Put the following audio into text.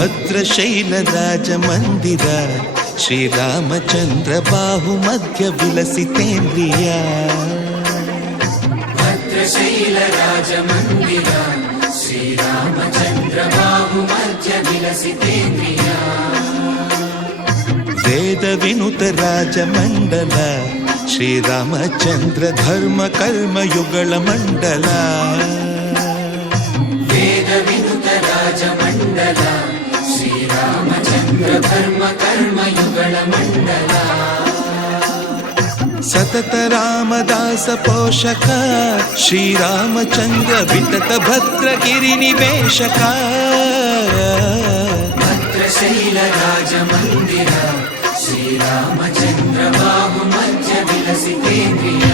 ಭದ್ರಶೈಲ ರಾಜ ಮಂದಿರ ಶ್ರೀರಾಮಚಂದ್ರ ಬಾಹು ಮಧ್ಯ ವಿಲಸಿತೇಂದ್ರಿಯ ಭದ್ರಶೈಲ ರಾಜ ಮಂದಿರ ಶ್ರೀರಾಮಚಂದ್ರ ಬಾಹು ಮಧ್ಯ ವಿಲಸಿತೇಂದ್ರಿಯ ವೇದ ವಿನುತ ರಾಜ ಮಂಡಲ ಶ್ರೀರಾಮಚಂದ್ರ ಧರ್ಮ ಕರ್ಮ ಯುಗಳ ಮಂಡಲ ವೇದ ವಿನುತ ರಾಜ ಮಂಡಲ ಶ್ರೀರಾಮಚಂದ್ರ ಧರ್ಮ ಕರ್ಮ ಯುಗಳ ಮಂಡಲ ಸತತ ರಾಮದಾಸ ಪೋಷಕ ಶ್ರೀರಾಮಚಂದ್ರ ವಿತತ ಭದ್ರಗಿರಿ ನಿವೇಶಕ ಭದ್ರಶೈಲ ರಾಜ ಮಂದಿರ ಶ್ರೀರಾಮಚಂದ್ರ ಬಾಹು ಮಧ್ಯ ವಿಲಸಿತೇಂದ್ರಿಯ